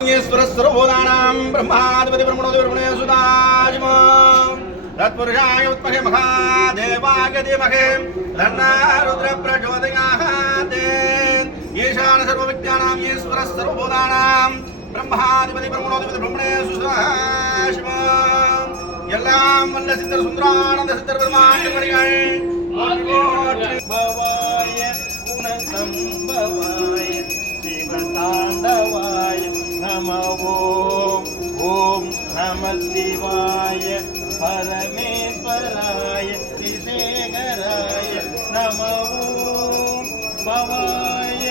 ईश्वरस्वरूपोदानां ब्रह्माधिपति ब्रह्मणोऽधिपति सुदाजिमं तत्पुरुषाय उत्महे महादेवाय धीमहि तन्नो रुद्रः प्रचोदयात् ईशान सर्वविद्यानां ईश्वरस्वरूपोदानां ब्रह्माधिपति ब्रह्मणोऽधिपति ब्रह्मणे सुदाजिमं எல்லாம் வல்ல சித்தர் சுந்தரானந்த சித்தர் பெருமான் திருவடிகள் பவாய குணசம்பவாய சிவதாண்டவாய நம ஓம் நம சிவாய பரமேஸ்வராய திசேகராய நம பவாய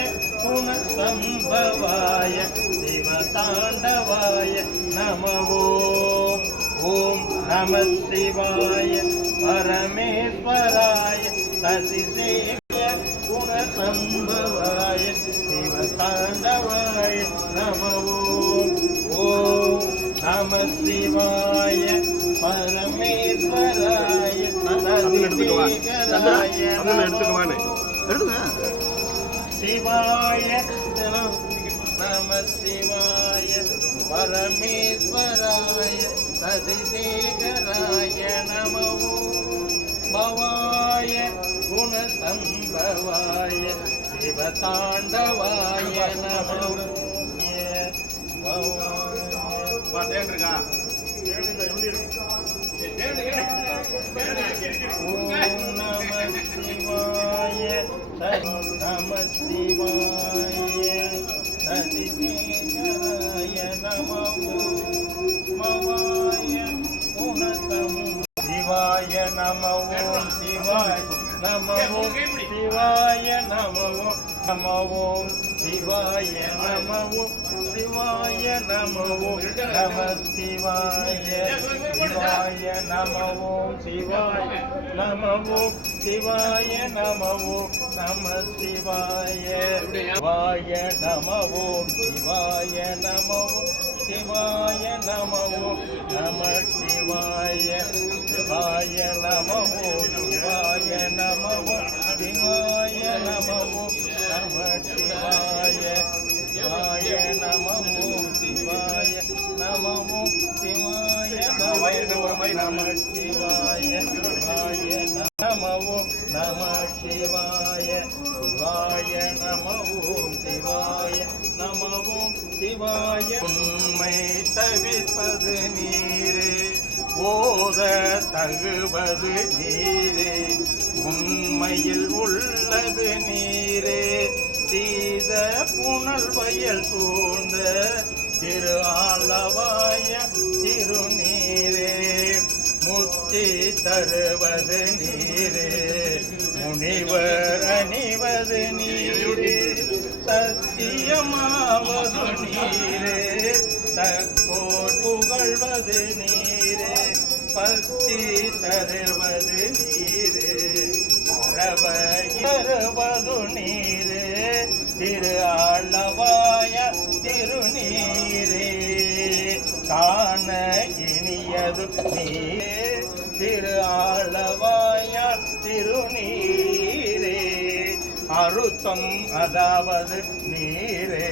குணசம்பவாய சிவதாண்டவாய நம ஓம் நம சிவாய பரமேஸ்வராய சசிசேய குணசம்பவாய சிவதாண்டவாய நம ஓம் நம சிவாய பரமேஸ்வராய சசிசேகராய சிவாய நம சிவாய பரமேஸ்வராய சதிசேகராய நமோ பவாய குணசம்பவாய சிவதாண்டவாய நமோ நம சிவாய நம சிவாய சதிசேகராய நமோ சிவாய நமோ சிவாய நமோ சிவாய நமோ நமோ சிவாய நமோ சிவாய நமோ நம சிவாய சிவாய நமோ சிவாய நமோ சிவாய நமோ நம சிவாய சிவாய நமோ சிவாய நமோ சிவாய நமோ நம சிவாய சிவாய நமோ சிவாய நமோ சிவாய நமோ நம சிவாய சிவாய நமோ சிவாய நமோ சிவாய நம சிவாய சிவாய நமோ நம சிவாய சிவாய நமோ சிவாய நமோ சிவாய உண்மை தவிர்ப்பது நீரே ஓத தகுவது நீரே உண்மையில் உள்ளது நீரே சீத புனல் வயல் சூழ்ந்த திரு ஆளவாய திருநீரே முத்தி தருவது நீரே முனிவர் அணிவது நீரே சத்தியமாவது நீரே தக்கோர் புகழ்வது நீரே பக்தி தருவது நீரே தருவது நீரே திரு ஆளவாய திருநீரே காண இனியது நீரே திரு ஆளவாய திருநீரே அருத்தம் அதாவது நீரே